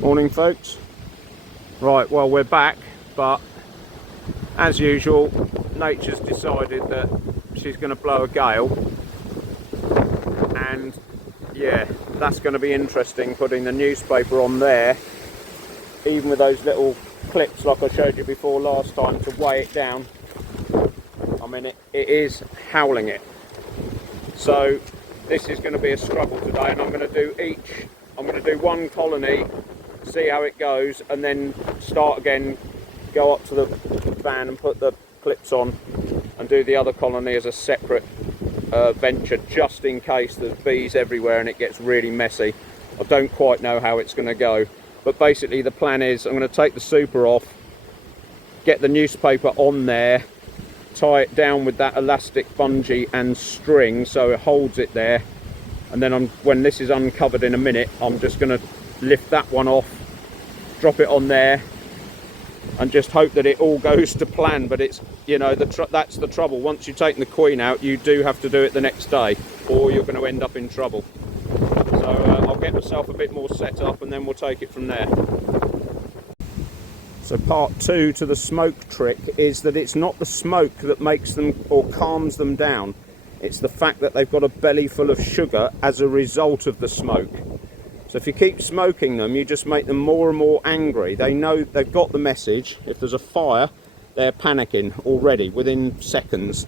Morning folks. Right, well we're back, but as usual nature's decided that she's going to blow a gale, and yeah, that's going to be interesting, putting the newspaper on there, even with those little clips like I showed you before last time to weigh it down. I mean it is howling it, so this is going to be a struggle today, and I'm going to do one colony, see how it goes, and then start again, go up to the van and put the clips on and do the other colony as a separate venture, just in case there's bees everywhere and it gets really messy. I don't quite know how it's going to go, but basically the plan is I'm going to take the super off, get the newspaper on there, tie it down with that elastic bungee and string so it holds it there, and then when this is uncovered in a minute, I'm just going to lift that one off, drop it on there, and just hope that it all goes to plan. But it's, you know, that's the trouble. Once you've taken the queen out, you do have to do it the next day, or you're going to end up in trouble. So I'll get myself a bit more set up, and then we'll take it from there. So part two to the smoke trick is that it's not the smoke that makes them or calms them down. It's the fact that they've got a belly full of sugar as a result of the smoke. So if you keep smoking them, you just make them more and more angry. They know they've got the message. If there's a fire, they're panicking already within seconds.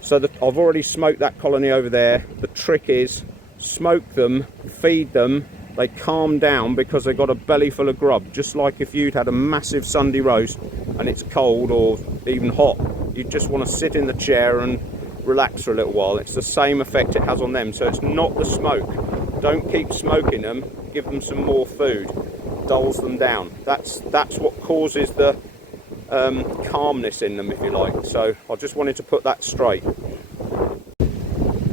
So I've already smoked that colony over there. The trick is smoke them, feed them. They calm down because they've got a belly full of grub. Just like if you'd had a massive Sunday roast and it's cold or even hot, you just want to sit in the chair and relax for a little while. It's the same effect it has on them. So it's not the smoke. Don't keep smoking them, give them some more food, dulls them down. That's what causes the calmness in them, if you like. So I just wanted to put that straight.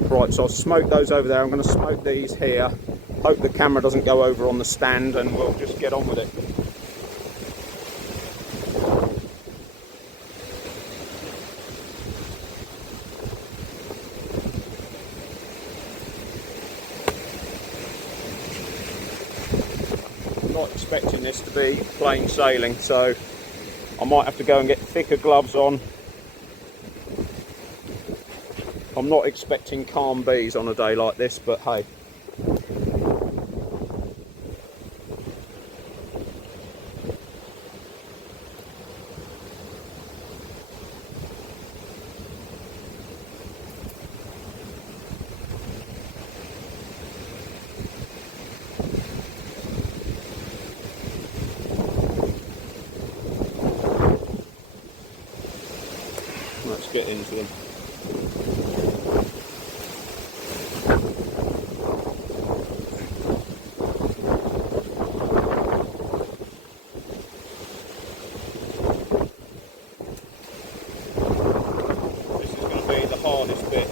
Right, so I've smoked those over there. I'm going to smoke these here. Hope the camera doesn't go over on the stand, and we'll just get on with it. Not expecting this to be plain sailing, so I might have to go and get thicker gloves on. I'm not expecting calm bees on a day like this, but hey. Let's get into them. This is going to be the hardest bit.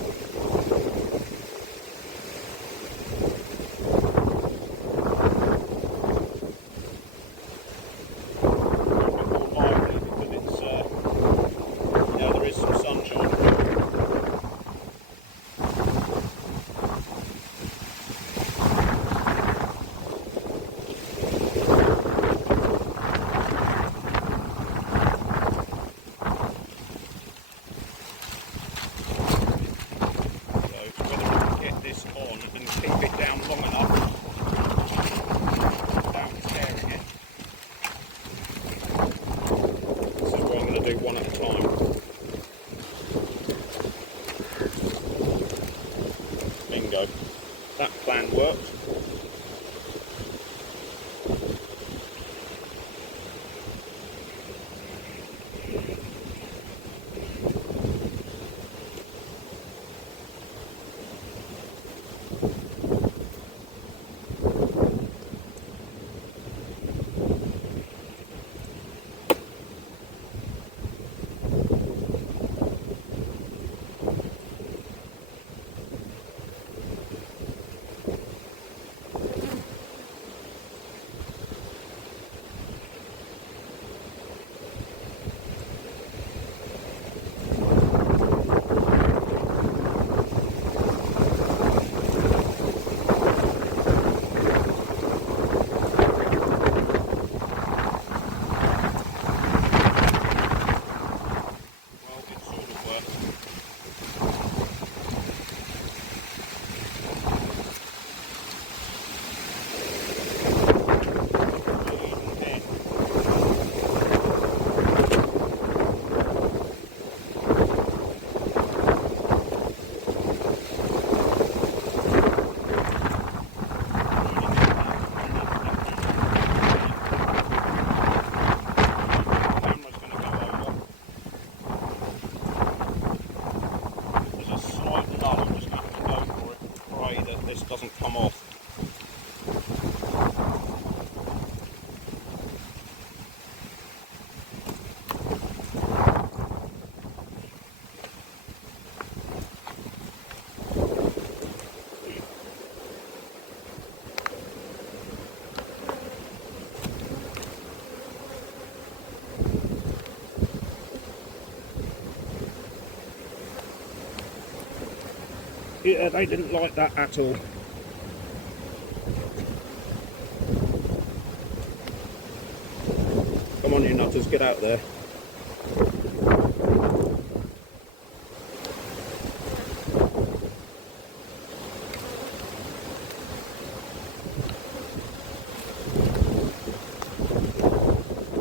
More lively because it's there is some sunshine. Yeah, they didn't like that at all. Come on, you nutters, get out there.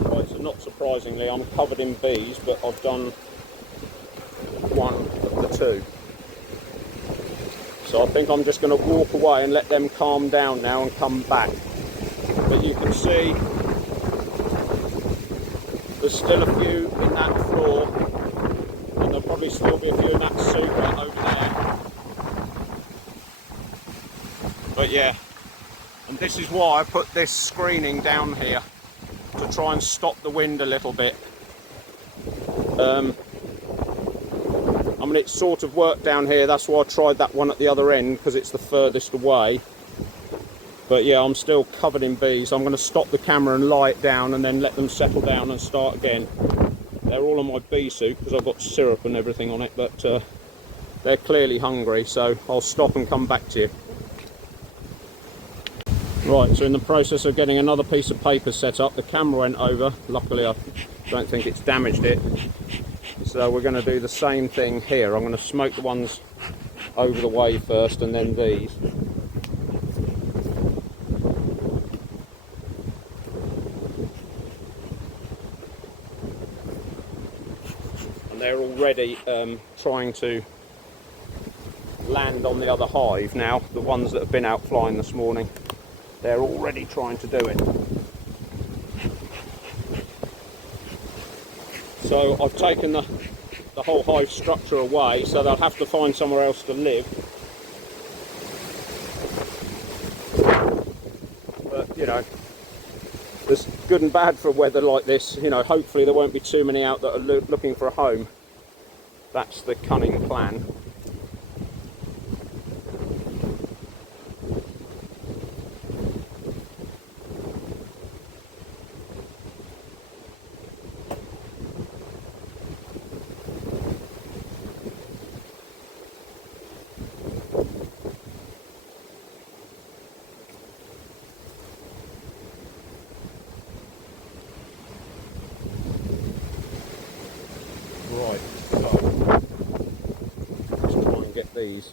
Right, so not surprisingly, I'm covered in bees, but I've done one of the two. So I think I'm just going to walk away and let them calm down now and come back. But you can see there's still a few in that floor, and there'll probably still be a few in that super over there. But yeah, and this is why I put this screening down here, to try and stop the wind a little bit. I mean, it's sort of worked down here, that's why I tried that one at the other end, because it's the furthest away. But yeah, I'm still covered in bees. I'm going to stop the camera and lie it down and then let them settle down and start again. They're all on my bee suit because I've got syrup and everything on it, but they're clearly hungry, so I'll stop and come back to you. Right, so in the process of getting another piece of paper set up, the camera went over. Luckily, I don't think it's damaged it. So we're going to do the same thing here. I'm going to smoke the ones over the way first and then these. And they're already trying to land on the other hive now, the ones that have been out flying this morning. They're already trying to do it. So I've taken the whole hive structure away, so they'll have to find somewhere else to live. But, you know, there's good and bad for weather like this. You know, hopefully there won't be too many out that are looking for a home. That's the cunning plan. Right, so let's try and get these.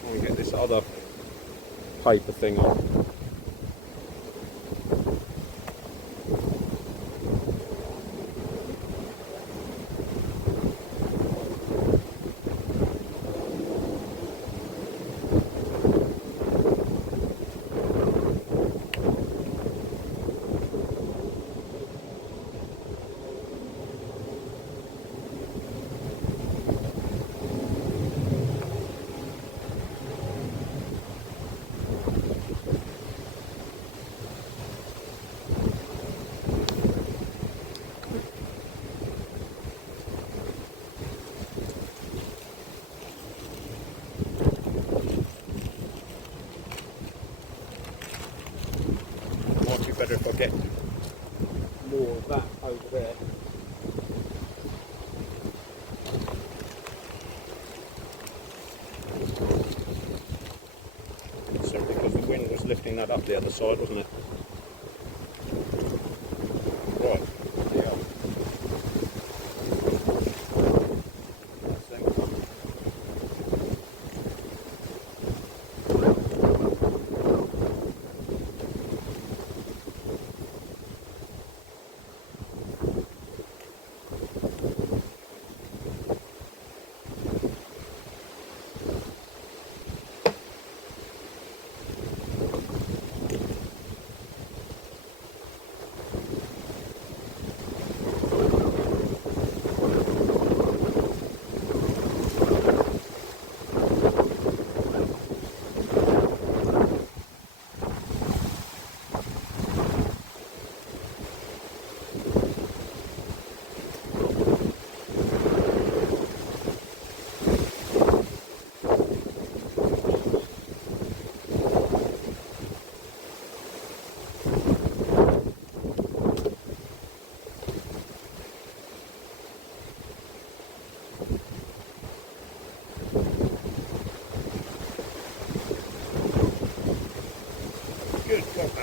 Try and get this other paper thing on. Might be better if I get more of that over there. So because the wind was lifting that up the other side, wasn't it? Right, yeah.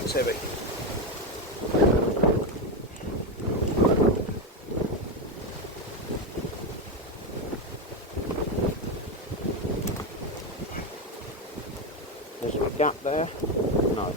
That's heavy. There's a gap there. No.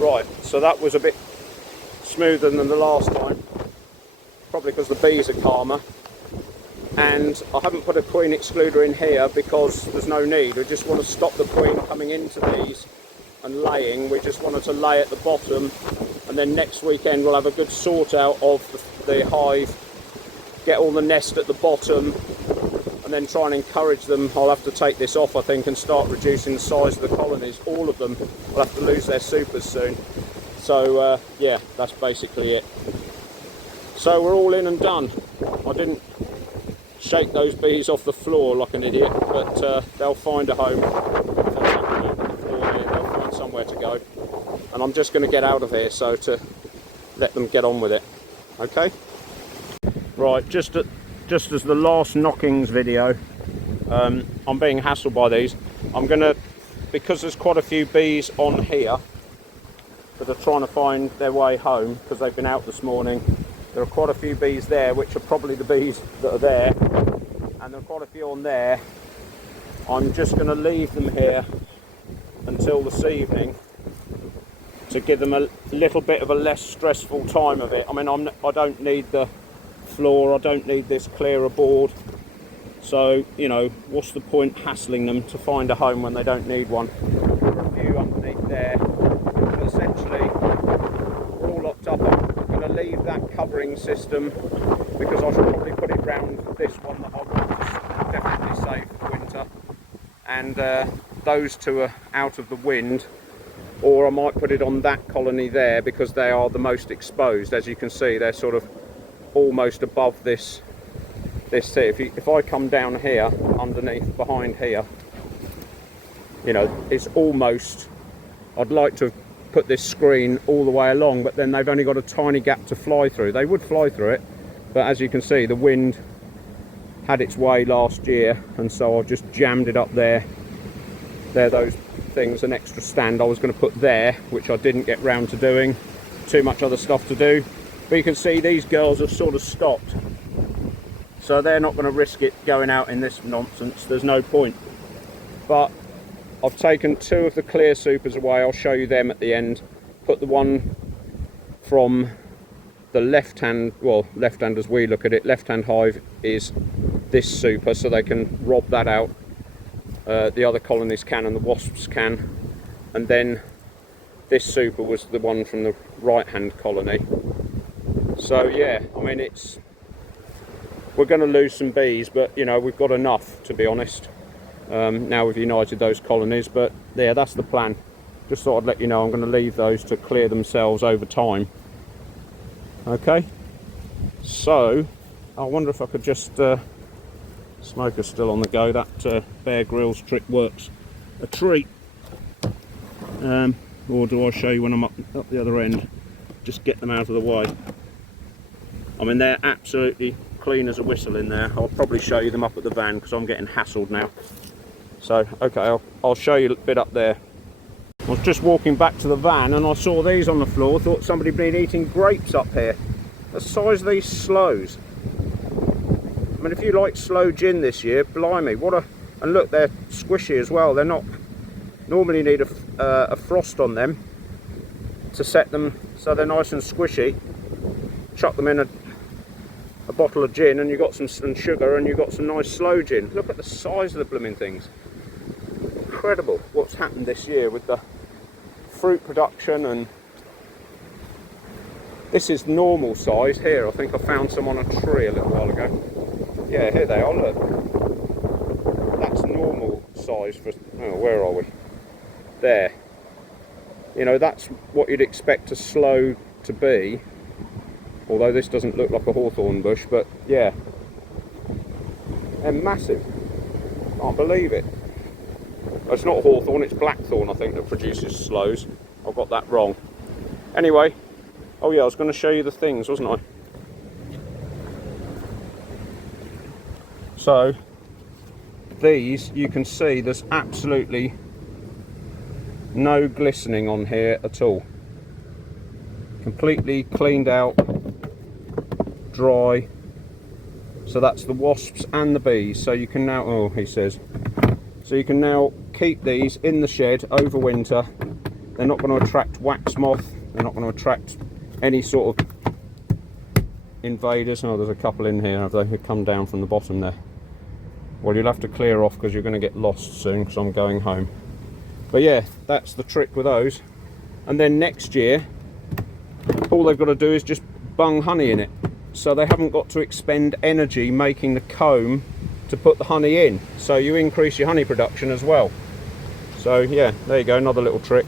Right, so that was a bit smoother than the last time, probably because the bees are calmer, and I haven't put a queen excluder in here because there's no need. We just want to stop the queen coming into these and laying. We just wanted to lay at the bottom, and then next weekend we'll have a good sort out of the hive, get all the nest at the bottom, and then try and encourage them. I'll have to take this off, I think, and start reducing the size of the colonies. All of them will have to lose their supers soon. So yeah, that's basically it. So we're all in and done. I didn't shake those bees off the floor like an idiot, but they'll find a home. They'll find somewhere to go. And I'm just going to get out of here, so to let them get on with it. Okay? Right, just as the last knockings video, I'm being hassled by these. I'm gonna, because there's quite a few bees on here that are trying to find their way home because they've been out this morning. There are quite a few bees there, which are probably the bees that are there, and there are quite a few on there. I'm just going to leave them here until this evening to give them a little bit of a less stressful time of it. I mean, I don't need the floor, I don't need this clearer board, so you know, what's the point hassling them to find a home when they don't need one. There are a few underneath there, but essentially we're all locked up. I'm going to leave that covering system because I should probably put it round this one that I want to definitely save for the winter, and those two are out of the wind, or I might put it on that colony there because they are the most exposed. As you can see, they're sort of almost above this here. If I come down here underneath behind here, you know, it's almost, I'd like to have put this screen all the way along, but then they've only got a tiny gap to fly through. They would fly through it, but as you can see, the wind had its way last year, and so I've just jammed it up there. There, those things, an extra stand I was going to put there, which I didn't get round to doing. Too much other stuff to do. But you can see these girls have sort of stopped, so they're not going to risk it going out in this nonsense. There's no point. But I've taken two of the clear supers away. I'll show you them at the end. Put the one from the left hand, well, left hand as we look at it, left hand hive is this super, so they can rob that out. The other colonies can, and the wasps can. And then this super was the one from the right hand colony. So yeah, I mean, we're going to lose some bees, but you know, we've got enough, to be honest. Now we've united those colonies, but yeah, that's the plan. Just thought I'd let you know I'm going to leave those to clear themselves over time. Okay, so I wonder if I could just smoker's still on the go. That Bear Grylls trick works a treat. Or do I show you when I'm up the other end? Just get them out of the way. I mean, they're absolutely clean as a whistle in there. I'll probably show you them up at the van because I'm getting hassled now. So, okay, I'll show you a bit up there. I was just walking back to the van and I saw these on the floor. Thought somebody had been eating grapes up here. The size of these sloes. I mean, if you like sloe gin this year, blimey, what a... And look, they're squishy as well. They're not... Normally need a frost on them to set them so they're nice and squishy. Chuck them in a bottle of gin and you've got some sugar and you've got some nice sloe gin. Look at the size of the blooming things. Incredible what's happened this year with the fruit production, and this is normal size here. I think I found some on a tree a little while ago. Yeah, here they are, look. That's normal size for, oh, where are we? There. You know, that's what you'd expect a sloe to be. Although this doesn't look like a hawthorn bush, but yeah. They're massive. Can't believe it. It's not hawthorn, it's blackthorn, I think, that produces sloes. I've got that wrong. Anyway, oh yeah, I was going to show you the things, wasn't I? So, these, you can see there's absolutely no glistening on here at all. Completely cleaned out, dry. So that's the wasps and the bees. So you can now, oh, he says, so you can now keep these in the shed over winter. They're not going to attract wax moth. They're not going to attract any sort of invaders. Oh, there's a couple in here, have they, who come down from the bottom there. Well, you'll have to clear off because you're going to get lost soon because I'm going home. But yeah, that's the trick with those. And then next year, all they've got to do is just bung honey in it. So they haven't got to expend energy making the comb to put the honey in. So you increase your honey production as well. So yeah, there you go, another little trick.